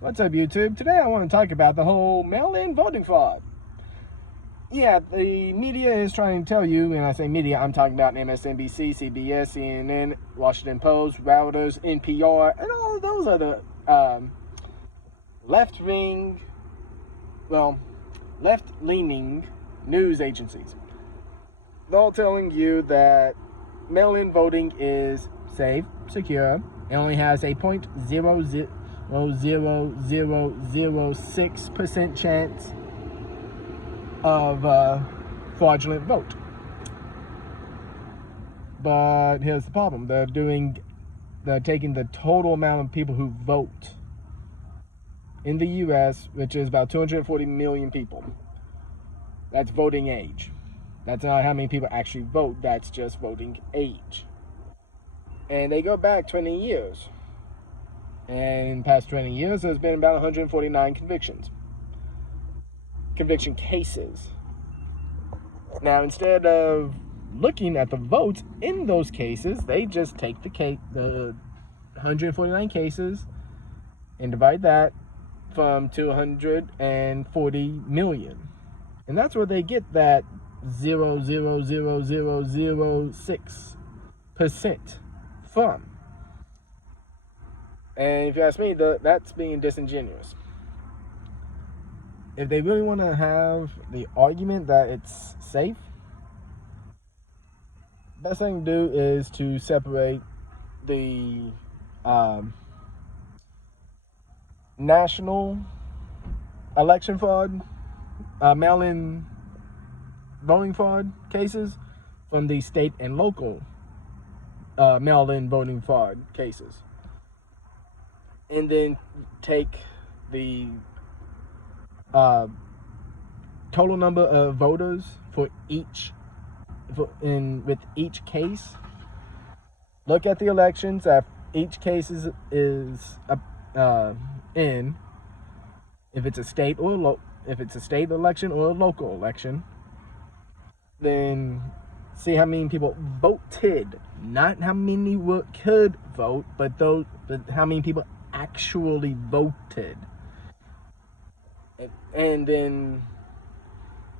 What's up, YouTube? Today I want to talk about the whole mail-in voting fraud. Yeah, the media is trying to tell you, and I say media, I'm talking about MSNBC, CBS, CNN, Washington Post, Reuters, NPR, and all of those other left-leaning news agencies. They're all telling you that mail-in voting is safe, secure. It only has a 0.00006% chance of fraudulent vote. But here's the problem. They're taking the total amount of people who vote in the US, which is about 240 million people. That's voting age. That's not how many people actually vote. That's just voting age. And they go back 20 years. And in the past 20 years, there's been about 149 conviction cases. Now, instead of looking at the votes in those cases, they just take the 149 cases and divide that from 240 million. And that's where they get that 0.00006% from. And if you ask me, that's being disingenuous. If they really want to have the argument that it's safe, best thing to do is to separate the national election fraud, mail-in voting fraud cases from the state and local mail-in voting fraud cases. And then take the total number of voters with each case. Look at the elections that each case is in. If it's a state election or a local election, then see how many people voted, not how many could vote, but how many people actually voted, and then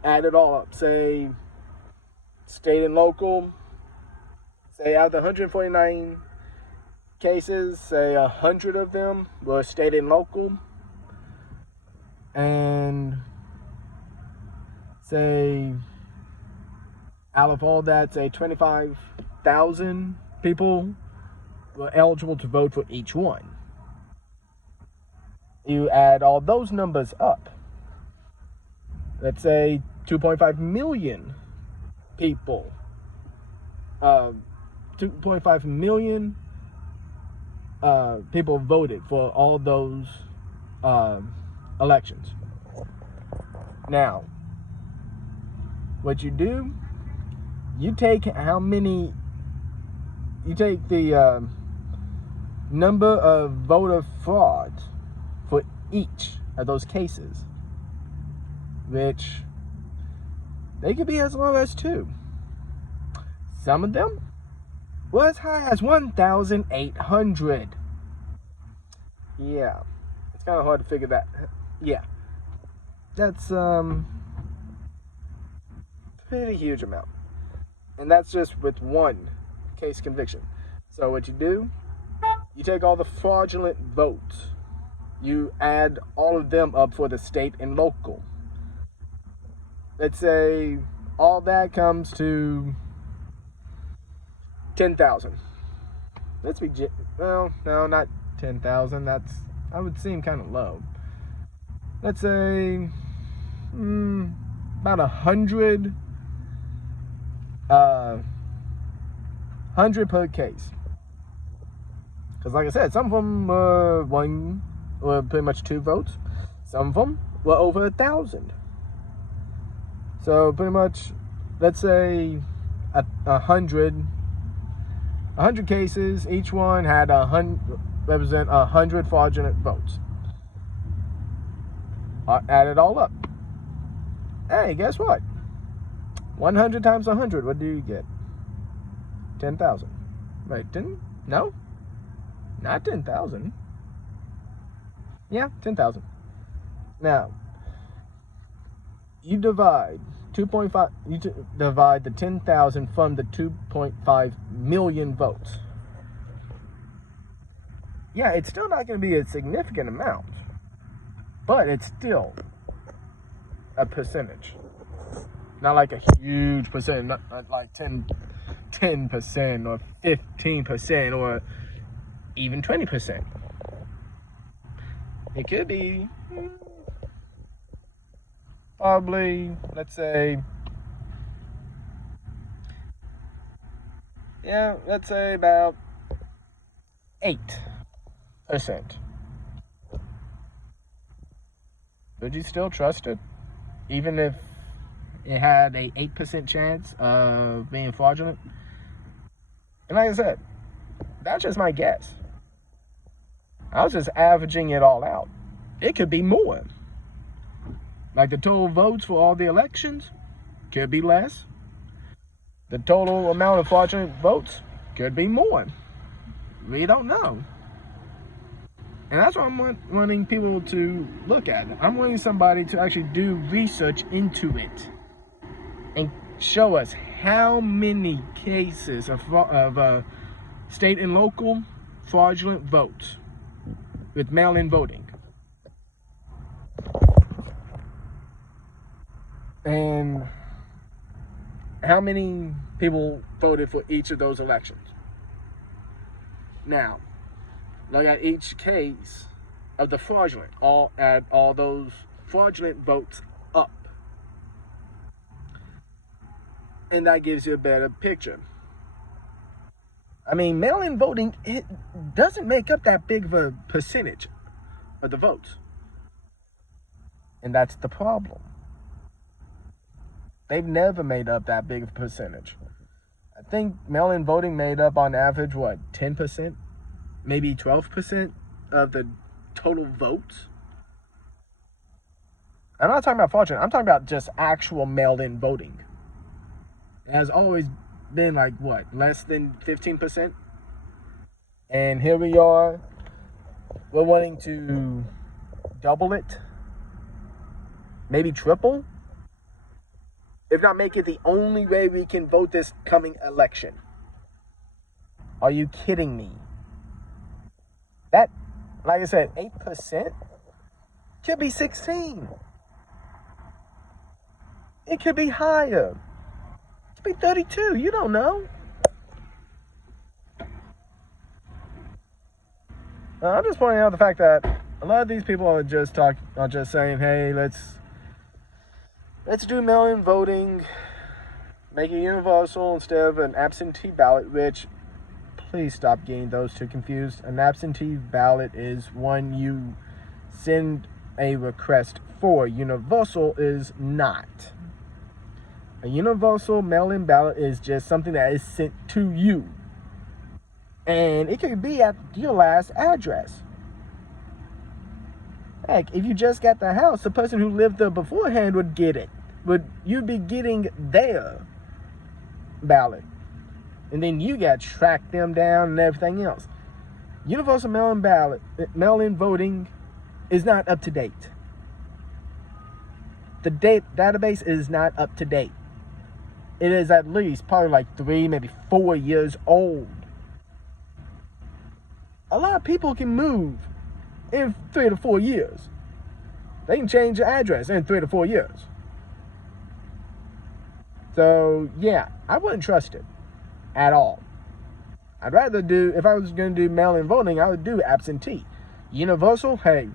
add it all up. Say state and local, say out of the 149 cases, say 100 of them were state and local, and say out of all that, say 25,000 people were eligible to vote for each one. You add all those numbers up. Let's say 2.5 million people. 2.5 million people voted for all those elections. Now, what you do, you take the number of voter frauds for each of those cases, which they could be as low as 2. Some of them were as high as 1,800. Yeah, it's kind of hard to figure that. Yeah, that's pretty huge amount, and that's just with one case conviction. So what you do, you take all the fraudulent votes, you add all of them up for the state and local. Let's say all that comes to 10,000. Let's be, well, no, not 10,000. That would seem kind of low. Let's say about 100 per case. Because like I said, some of them were pretty much 2 votes. Some of them were over 1,000. So pretty much, let's say 100 cases. Each one had represent 100 fraudulent votes. Add it all up. Hey, guess what? 100 times 100. What do you get? 10,000. Right? No, not 10,000. Yeah, 10,000. Now, you divide 2.5. Divide the 10,000 from the 2.5 million votes. Yeah, it's still not going to be a significant amount, but it's still a percentage. Not like a huge percent, not like 10% or 15% or even 20%. It could be probably, let's say about 8%. Would you still trust it? Even if it had a 8% chance of being fraudulent? And like I said, that's just my guess. I was just averaging it all out. It could be more. Like the total votes for all the elections could be less. The total amount of fraudulent votes could be more. We don't know. And that's what I'm wanting people to look at. I'm wanting somebody to actually do research into it and show us how many cases of state and local fraudulent votes with mail-in voting. And how many people voted for each of those elections. Now, look at each case of the fraudulent. Add all those fraudulent votes up. And that gives you a better picture. I mean, mail-in voting, it doesn't make up that big of a percentage of the votes. And that's the problem. They've never made up that big of a percentage. I think mail-in voting made up on average, 10%? Maybe 12% of the total votes? I'm not talking about fraudulent. I'm talking about just actual mail-in voting. It has always been less than 15%? And here we are. We're wanting to double it. Maybe triple. If not make it the only way we can vote this coming election. Are you kidding me? That, like I said, 8% could be 16. It could be higher. It could be 32. You don't know. I'm just pointing out the fact that a lot of these people are just saying, hey, let's do mail-in voting, make it universal instead of an absentee ballot, which, please stop getting those two confused. An absentee ballot is one you send a request for. Universal is not. A universal mail-in ballot is just something that is sent to you. And it could be at your last address. Heck, if you just got the house, the person who lived there beforehand would get it. You'd be getting their ballot. And then you got to track them down and everything else. Universal mail-in voting is not up to date. The database is not up to date. It is at least probably 3, maybe 4 years old. A lot of people can move in 3 to 4 years. They can change their address in 3 to 4 years. So, yeah, I wouldn't trust it at all. I'd rather if I was going to do mail-in voting, I would do absentee. Universal, hey,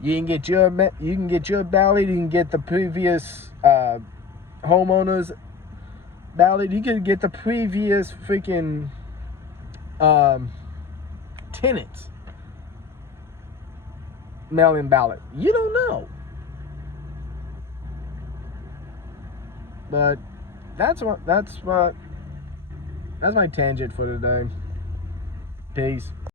you can get your ballot, you can get the previous homeowner's ballot, you can get the previous freaking tenants mail-in ballot. You don't know. But that's my tangent for today. Peace.